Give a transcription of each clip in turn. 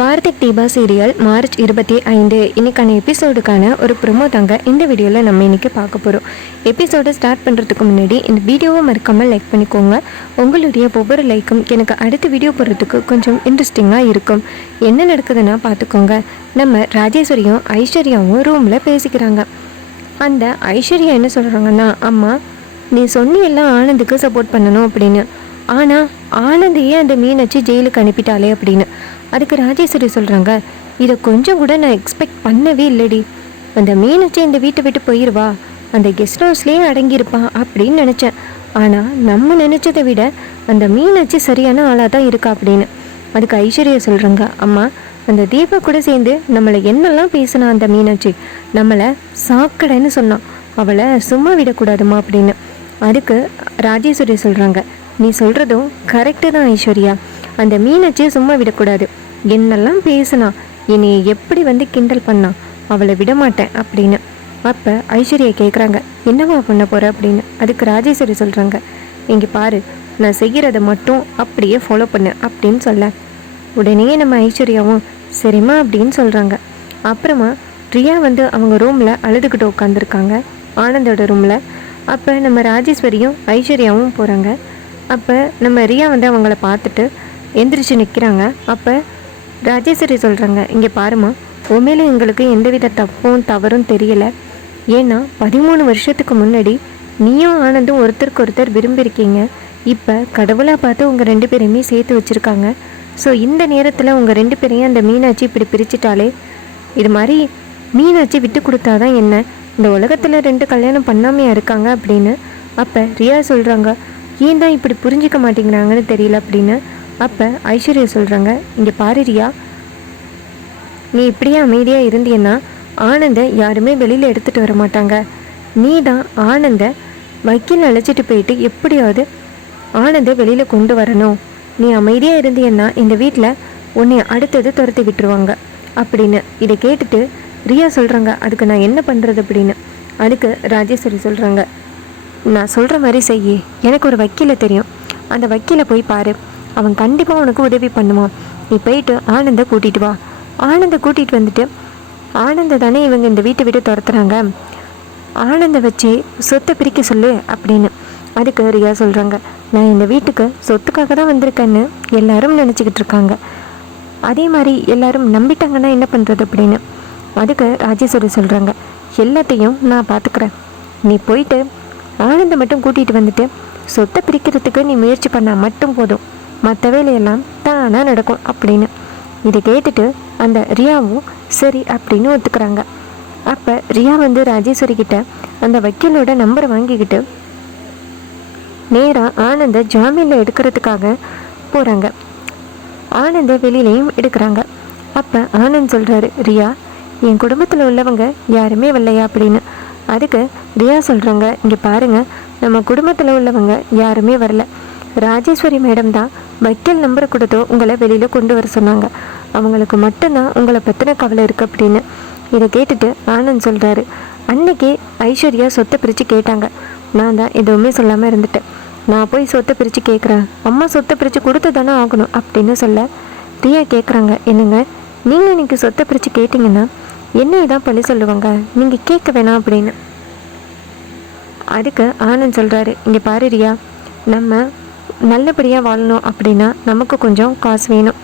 Karthik Deepa serial March 25 இன்னைக்கான எபிசோடுக்கான ஒரு promo தாங்க இந்த வீடியோவில் நம்ம இன்றைக்கி பார்க்க போகிறோம். எபிசோடை ஸ்டார்ட் பண்ணுறதுக்கு முன்னாடி இந்த வீடியோவை மறக்காமல் லைக் பண்ணிக்கோங்க. உங்களுடைய ஒவ்வொரு லைக்கும் எனக்கு அடுத்த வீடியோ போடுறதுக்கு கொஞ்சம் இன்ட்ரெஸ்டிங்காக இருக்கும். என்ன நடக்குதுன்னா பார்த்துக்கோங்க. நம்ம ராஜேஸ்வரியும் ஐஸ்வர்யாவும் ரூமில் பேசிக்கிறாங்க. அந்த ஐஸ்வர்யா என்ன சொல்கிறாங்கன்னா, அம்மா நீ சொன்னியெல்லாம் ஆனந்துக்கு சப்போர்ட் பண்ணணும் அப்படின்னு, ஆனால் ஆனந்தையே அந்த மீனாட்சி ஜெயிலுக்கு அனுப்பிட்டாலே அப்படின்னு. அதுக்கு ராஜேஸ்வரி சொல்கிறாங்க, இதை கொஞ்சம் கூட நான் எக்ஸ்பெக்ட் பண்ணவே இல்லடி. அந்த மீனாட்சி இந்த வீட்டை விட்டு போயிடுவா, அந்த கெஸ்ட் ஹவுஸ்லேயே அடங்கியிருப்பா அப்படின்னு நினச்சேன். ஆனால் நம்ம நினச்சதை விட அந்த மீனாட்சி சரியான ஆளாக தான் இருக்கா அப்படின்னு. அதுக்கு ஐஸ்வர்யா சொல்கிறாங்க, அம்மா அந்த தீபா கூட சேர்ந்து நம்மளை என்னெல்லாம் பேசினா அந்த மீனாட்சி, நம்மளை சாக்கடைன்னு சொன்னான், அவளை சும்மா விடக்கூடாதுமா அப்படின்னு. அதுக்கு ராஜேஸ்வரி சொல்கிறாங்க, நீ சொல்கிறதும் கரெக்டு தான் ஐஸ்வர்யா, அந்த மீனாட்சியை சும்மா விடக்கூடாது, என்னெல்லாம் பேசினா, என்னை எப்படி வந்து கிண்டல் பண்ணா, அவளை விடமாட்டேன் அப்படின்னு. அப்போ ஐஸ்வர்யா கேட்குறாங்க, என்னவா பண்ண போகிற அப்படின்னு. அதுக்கு ராஜேஸ்வரி சொல்கிறாங்க, இங்கே பாரு, நான் செய்கிறத மட்டும் அப்படியே ஃபாலோ பண்ணு அப்படின்னு சொல்ல. உடனே நம்ம ஐஸ்வர்யாவும் சரிம்மா அப்படின்னு சொல்கிறாங்க. அப்புறமா ரியா வந்து அவங்க ரூமில் அழுதுகிட்டு உட்காந்துருக்காங்க, ஆனந்தோட ரூமில். அப்போ நம்ம ராஜேஸ்வரியும் ஐஸ்வர்யாவும் போகிறாங்க. அப்போ நம்ம ரியா வந்து அவங்கள பார்த்துட்டு எந்திரிச்சு நிற்கிறாங்க. அப்போ ராஜேஸ்வரி சொல்கிறாங்க, இங்கே பாருமா, உண்மையிலே எங்களுக்கு எந்தவித தப்பும் தவறும் தெரியலை. ஏன்னா 13 வருஷத்துக்கு முன்னாடி நீயும் ஆனந்தும் ஒருத்தருக்கு ஒருத்தர் விரும்பியிருக்கீங்க. இப்போ கடவுளாக பார்த்து உங்கள் 2 பேரையுமே சேர்த்து வச்சுருக்காங்க. ஸோ இந்த நேரத்தில் உங்கள் 2 பேரையும் அந்த மீனாட்சி இப்படி பிரிச்சுட்டாலே, இது மாதிரி மீனாட்சி விட்டு கொடுத்தாதான் என்ன, இந்த உலகத்தில் 2 கல்யாணம் பண்ணாமையாக இருக்காங்க அப்படின்னு. அப்போ ரியா சொல்கிறாங்க, ஏன் தான் இப்படி புரிஞ்சிக்க மாட்டேங்கிறாங்கன்னு தெரியல அப்படின்னு. அப்போ ஐஸ்வர்யா சொல்கிறாங்க, இங்கே பாரு ரியா, நீ இப்படியே அமைதியாக இருந்தீன்னா ஆனந்தை யாருமே வெளியில் எடுத்துகிட்டு வர மாட்டாங்க. நீ தான் ஆனந்தை வக்கீல் அழைச்சிட்டு போயிட்டு எப்படியாவது ஆனந்தை வெளியில் கொண்டு வரணும். நீ அமைதியாக இருந்தீன்னா இந்த வீட்டில் உன்னை அடுத்தது துரத்தி விட்டுருவாங்க அப்படின்னு. இதை கேட்டுட்டு ரியா சொல்கிறாங்க, அதுக்கு நான் என்ன பண்ணுறது அப்படின்னு. அதுக்கு ராஜேஸ்வரி சொல்கிறாங்க, நான் சொல்கிற மாதிரி செய்யி, எனக்கு ஒரு வக்கீலை தெரியும், அந்த வக்கீலை போய் பாரு, அவன் கண்டிப்பாக உனக்கு உதவி பண்ணுவான். நீ போயிட்டு ஆனந்தை கூட்டிகிட்டு வா. ஆனந்தை கூட்டிகிட்டு வந்துட்டு, ஆனந்தை தானே இவங்க இந்த வீட்டை விட்டு துரத்துறாங்க, ஆனந்தை வச்சு சொத்தை பிரிக்க சொல்லு அப்படின்னு. அதுக்கு ரியா சொல்கிறாங்க, நான் இந்த வீட்டுக்கு சொத்துக்காக தான் வந்திருக்கேன்னு எல்லாரும் நினச்சிக்கிட்டு இருக்காங்க, அதே மாதிரி எல்லாரும் நம்பிட்டாங்கன்னா என்ன பண்ணுறது அப்படின்னு. அதுக்கு ராஜேஸ்வரி சொல்கிறாங்க, எல்லாத்தையும் நான் பார்த்துக்கிறேன், நீ போயிட்டு ஆனந்தை மட்டும் கூட்டிகிட்டு வந்துட்டு சொத்தை பிரிக்கிறதுக்கு நீ முயற்சி பண்ணால் மட்டும் போதும், மற்ற வேலையெல்லாம் தானாக நடக்கும் அப்படின்னு. இதை கேட்டுட்டு அந்த ரியாவும் சரி அப்படின்னு ஒத்துக்கிறாங்க. அப்போ ரியா வந்து ராஜேஸ்வரி கிட்ட அந்த வக்கீலோட நம்பரை வாங்கிக்கிட்டு நேராக ஆனந்தை ஜாமீனில் எடுக்கிறதுக்காக போகிறாங்க. ஆனந்தை வெளியிலையும் எடுக்கிறாங்க. அப்போ ஆனந்த் சொல்கிறாரு, ரியா, என் குடும்பத்தில் உள்ளவங்க யாருமே வரலையா அப்படின்னு. அதுக்கு ரியா சொல்கிறாங்க, இங்கே பாருங்கள், நம்ம குடும்பத்தில் உள்ளவங்க யாருமே வரல, ராஜேஸ்வரி மேடம் தான் வக்கீல் நம்பரை கொடுத்தோ உங்களை வெளியில் கொண்டு வர சொன்னாங்க, அவங்களுக்கு மட்டும்தான் உங்களை பற்றின கவலை இருக்குது அப்படின்னு. இதை கேட்டுட்டு ஆனந்த் சொல்கிறாரு, அன்னைக்கு ஐஸ்வர்யா சொத்தை பிரித்து கேட்டாங்க, நான் தான் எதுவுமே சொல்லாமல் இருந்துட்டேன், நான் போய் சொத்தை பிரித்து கேட்குறேன், அம்மா சொத்தை பிரித்து கொடுத்து தானே ஆகணும் அப்படின்னு சொல்ல. ரியா கேட்குறாங்க, என்னங்க நீங்கள் இன்னைக்கு சொத்தை பிரித்து கேட்டிங்கன்னா என்ன இதான் பழி சொல்லுவாங்க, நீங்கள் கேட்க வேணாம் அப்படின்னு. அதுக்கு ஆனந்த் சொல்கிறாரு, இங்கே பாரு ரியா, நம்ம நல்லபடியாக வாழணும் அப்படின்னா நமக்கு கொஞ்சம் காசு வேணும்,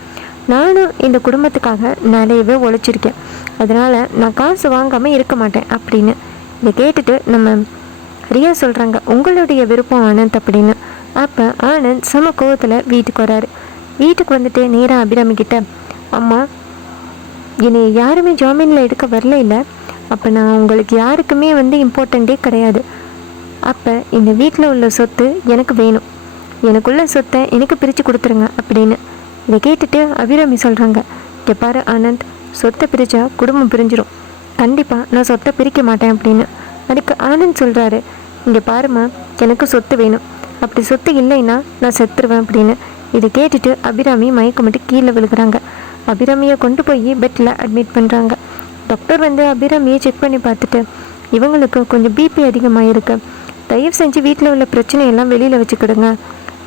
நானும் இந்த குடும்பத்துக்காக நிறையவே உழைச்சிருக்கேன், அதனால் நான் காசு வாங்காமல் இருக்க மாட்டேன் அப்படின்னு. இதை கேட்டுட்டு நம்ம ரியா சொல்கிறாங்க, உங்களுடைய விருப்பம் ஆனந்த் அப்படின்னு. அப்போ ஆனந்த் சம கோவத்தில் வீட்டுக்கு வராரு. வீட்டுக்கு வந்துட்டு நேராக அபிராமிக்கிட்ட, அம்மா என்னை யாருமே ஜாமீனில் எடுக்க வரல இல்லை, அப்போ நான் உங்களுக்கு யாருக்குமே வந்து இம்பார்ட்டண்ட்டே கிடையாது, அப்போ இந்த வீட்டில் உள்ள சொத்து எனக்கு வேணும், எனக்குள்ள சொத்தை எனக்கு பிரித்து கொடுத்துருங்க அப்படின்னு. இதை கேட்டுட்டு அபிராமி சொல்கிறாங்க, இங்கே பாரு ஆனந்த், சொத்தை பிரித்தா குடும்பம் பிரிஞ்சிடும், கண்டிப்பாக நான் சொத்தை பிரிக்க மாட்டேன் அப்படின்னு. அதுக்கு ஆனந்த் சொல்கிறாரு, இங்கே பாருமா, எனக்கு சொத்து வேணும், அப்படி சொத்து இல்லைன்னா நான் செத்துருவேன் அப்படின்னு. இதை கேட்டுட்டு அபிராமி மயக்கமிட்டு கீழே விழுகிறாங்க. அபிராமியை கொண்டு போய் பெட்டில் அட்மிட் பண்ணுறாங்க. டாக்டர் வந்து அபிராமியை செக் பண்ணி பார்த்துட்டு, இவங்களுக்கு கொஞ்சம் பிபி அதிகமாக இருக்குது, தயவு செஞ்சு வீட்டில் உள்ள பிரச்சனையெல்லாம் வெளியில் வச்சுக்கிடுங்க,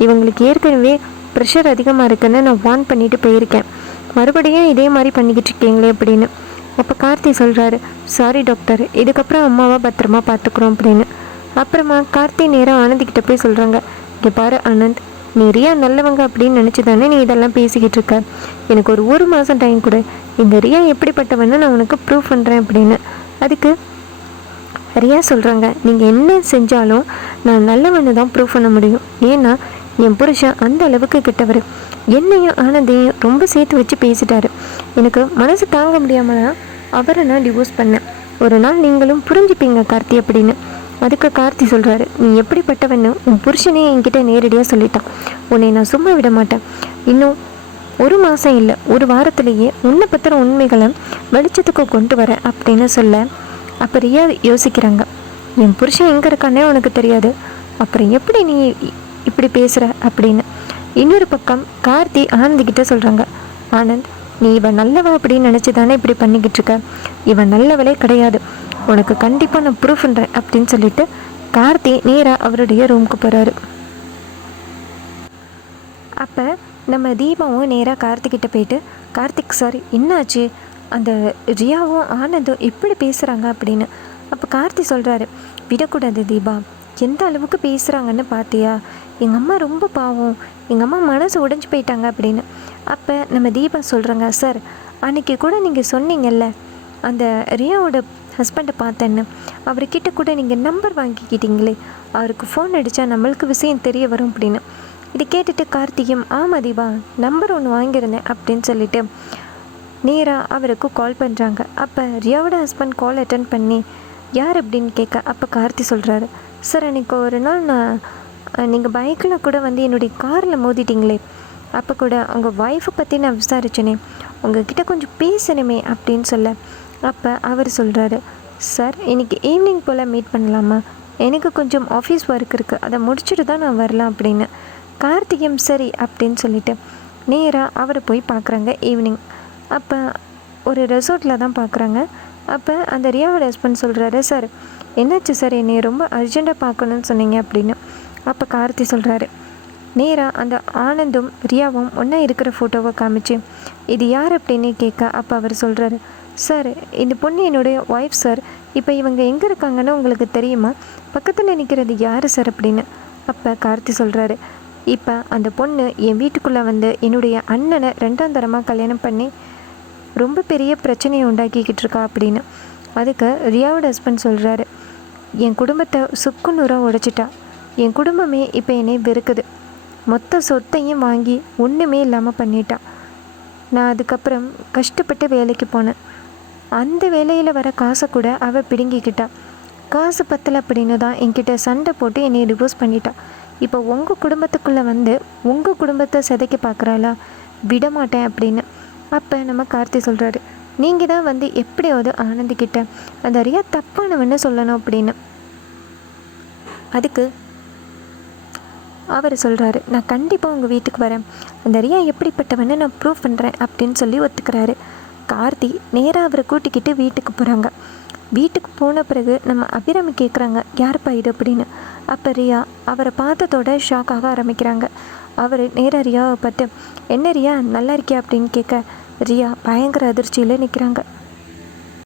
இவங்களுக்கு ஏற்கனவே ப்ரெஷர் அதிகமாக இருக்குன்னு நான் வார்ன் பண்ணிட்டு போயிருக்கேன், மறுபடியும் இதே மாதிரி பண்ணிக்கிட்டு இருக்கீங்களே அப்படின்னு. அப்போ கார்த்தி சொல்கிறாரு, சாரி டாக்டர், இதுக்கப்புறம் அம்மாவை பத்திரமா பார்த்துக்குறோம் அப்படின்னு. அப்புறமா கார்த்தி நேராக ஆனந்திக்கிட்ட போய் சொல்கிறாங்க, இங்கே பாரு ஆனந்த், நீ ரியா நல்லவங்க அப்படின்னு நினச்சி தானே நீ இதெல்லாம் பேசிக்கிட்டு இருக்க. எனக்கு ஒரு மாதம் டைம் கொடு, இந்த ரியா எப்படிப்பட்டவன்னு நான் உனக்கு ப்ரூவ் பண்ணுறேன் அப்படின்னு. அதுக்கு ரியா சொல்கிறாங்க, நீங்கள் என்ன செஞ்சாலும் நான் நல்லவன்னு தான் ப்ரூவ் பண்ண முடியும். ஏன்னா என் புருஷன் அந்த அளவுக்கு கிட்டவர். என்னையும் ஆனந்தையும் ரொம்ப சேர்த்து வச்சு பேசிட்டாரு. எனக்கு மனசு தாங்க முடியாமல் அவரை நான் டிவோர்ஸ் பண்ணேன். ஒரு நாள் நீங்களும் புரிஞ்சுப்பீங்க கார்த்தி அப்படின்னு. அதுக்கு கார்த்தி சொல்கிறாரு, நீ எப்படிப்பட்டவன்னு உன் புருஷனே என்கிட்ட நேரடியாக சொல்லிட்டான். உன்னை நான் சும்மா விட மாட்டேன். இன்னும் ஒரு மாதம் இல்லை, ஒரு வாரத்திலேயே உன்னை பற்றின உண்மைகளை வெளிச்சத்துக்கு கொண்டு வர அப்படின்னு சொல்ல. அப்போ ரியா யோசிக்கிறாங்க, என் புருஷன் எங்கே இருக்கானே உனக்கு தெரியாது, அப்புறம் எப்படி நீ இப்படி பேசுகிற அப்படின்னு. இன்னொரு பக்கம் கார்த்தி ஆனந்திக்கிட்ட சொல்கிறாங்க, ஆனந்த், நீ இவன் நல்லவ அப்படின்னு நினச்சி தானே இப்படி பண்ணிக்கிட்டு இருக்க. இவன் நல்லவளே கிடையாது, உனக்கு கண்டிப்பாக நான் ப்ரூஃப் பண்ணுறேன் அப்படின்னு சொல்லிட்டு கார்த்தி நேராக அவருடைய ரூமுக்கு போகிறாரு. அப்போ நம்ம தீபாவும் நேராக கார்த்திக்கிட்ட போயிட்டு, கார்த்திக் சார் என்னாச்சு, அந்த ரியாவும் ஆனந்தும் எப்படி பேசுகிறாங்க அப்படின்னு. அப்போ கார்த்தி சொல்கிறாரு, விடக்கூடாது தீபா, எந்த அளவுக்கு பேசுகிறாங்கன்னு பார்த்தியா, எங்கள் அம்மா ரொம்ப பாவம், எங்கள் அம்மா மனசு உடைஞ்சு போயிட்டாங்க அப்படின்னு. அப்போ நம்ம தீபா சொல்கிறாங்க, சார் அன்றைக்கி கூட நீங்கள் சொன்னீங்கல்ல அந்த ரியாவோட ஹஸ்பண்டை பார்த்தேன்னு, அவர்கிட்ட கூட நீங்கள் நம்பர் வாங்கிக்கிட்டீங்களே, அவருக்கு ஃபோன் அடித்தா நம்மளுக்கு விஷயம் தெரிய வரும் அப்படின்னு. இது கேட்டுட்டு கார்த்தியும், ஆமாம் தீபா, நம்பர் ஒன்று வாங்கியிருந்தேன் அப்படின்னு சொல்லிட்டு நேராக அவருக்கு கால் பண்ணுறாங்க. அப்போ ரியாவோட ஹஸ்பண்ட் கால் அட்டன் பண்ணி யார் அப்படின்னு கேட்க, அப்போ கார்த்தி சொல்கிறாரு, சார் அன்றைக்கி ஒரு நாள் நீங்கள் பைக்கில் கூட வந்து என்னுடைய காரில் மோதிட்டிங்களே, அப்போ கூட உங்கள் ஒய்ஃபை பற்றி நான் விசாரிச்சேனே, உங்ககிட்ட கொஞ்சம் பேசணுமே அப்படின்னு சொல்ல. அப்போ அவர் சொல்கிறாரு, சார் இன்றைக்கி ஈவினிங் போல் மீட் பண்ணலாமா, எனக்கு கொஞ்சம் ஆஃபீஸ் ஒர்க் இருக்குது, அதை முடிச்சுட்டு தான் நான் வரலாம் அப்படின்னு. கார்த்திகம் சரி அப்படின்னு சொல்லிவிட்டு நேராக அவரை போய் பார்க்குறாங்க ஈவினிங். அப்போ ஒரு ரெசார்ட்டில் தான் பார்க்குறாங்க. அப்போ அந்த ரியாவோட ஹஸ்பண்ட் சொல்கிறாரு, சார் என்னாச்சு சார், என்னை ரொம்ப அர்ஜெண்ட்டாக பார்க்கணுன்னு சொன்னீங்க அப்படின்னு. அப்போ கார்த்தி சொல்கிறாரு, நேராக அந்த ஆனந்தும் ரியாவும் ஒன்றா இருக்கிற ஃபோட்டோவை காமிச்சு இது யார் அப்படின்னு கேட்க. அப்போ அவர் சொல்கிறாரு, சார் இந்த பொண்ணு என்னுடைய ஒய்ஃப் சார், இப்போ இவங்க எங்கே இருக்காங்கன்னு உங்களுக்கு தெரியுமா, பக்கத்தில் நிற்கிறது யார் சார் அப்படின்னு. அப்போ கார்த்தி சொல்கிறாரு, இப்போ அந்த பொண்ணு என் வீட்டுக்குள்ளே வந்து என்னுடைய அண்ணனை 2ஆம் தரமாக கல்யாணம் பண்ணி ரொம்ப பெரிய பிரச்சனையை உண்டாக்கிக்கிட்டு இருக்கா அப்படின்னு. அதுக்கு ரியாவோட ஹஸ்பண்ட் சொல்கிறாரு, என் குடும்பத்தை சுக்குநூறாக உடைச்சிட்டா, என் குடும்பமே இப்போ என்னை வெறுக்குது, மொத்த சொத்தையும் வாங்கி ஒன்றுமே இல்லாமல் பண்ணிட்டான். நான் அதுக்கப்புறம் கஷ்டப்பட்டு வேலைக்கு போனேன், அந்த வேலையில் வர காசை கூட அவள் பிடுங்கிக்கிட்டா, காசு பத்தலை அப்படின்னு தான் என்கிட்ட சண்டை போட்டு என்னை டிவோர்ஸ் பண்ணிட்டான். இப்போ உங்கள் குடும்பத்துக்குள்ளே வந்து உங்கள் குடும்பத்தை சிதைக்க பார்க்குறாளா, விடமாட்டேன் அப்படின்னு. அப்போ நம்ம கார்த்தி சொல்கிறாரு, நீங்கள் தான் வந்து எப்படியாவது ஆனந்திக்கிட்ட அந்த ரியா தப்பானவன்னு சொல்லணும் அப்படின்னு. அதுக்கு அவர் சொல்கிறாரு, நான் கண்டிப்பாக உங்கள் வீட்டுக்கு வரேன், அந்த ரியா எப்படிப்பட்டவன்னு நான் ப்ரூவ் பண்ணுறேன் அப்படின்னு சொல்லி ஒத்துக்கிறாரு. கார்த்தி நேராக அவரை கூட்டிக்கிட்டு வீட்டுக்கு போகிறாங்க. வீட்டுக்கு போன பிறகு நம்ம அபிராமி கேட்குறாங்க, யாருப்பா இது அப்படின்னு. அப்போ ரியா அவரை பார்த்ததோட ஷாக் ஆக ஆரம்பிக்கிறாங்க. அவர் நேராக ரியாவை பார்த்து, என்ன ரியா நல்லா இருக்கியா அப்படின்னு கேட்க, ரியா பயங்கர அதிர்ச்சியில் நிற்கிறாங்க.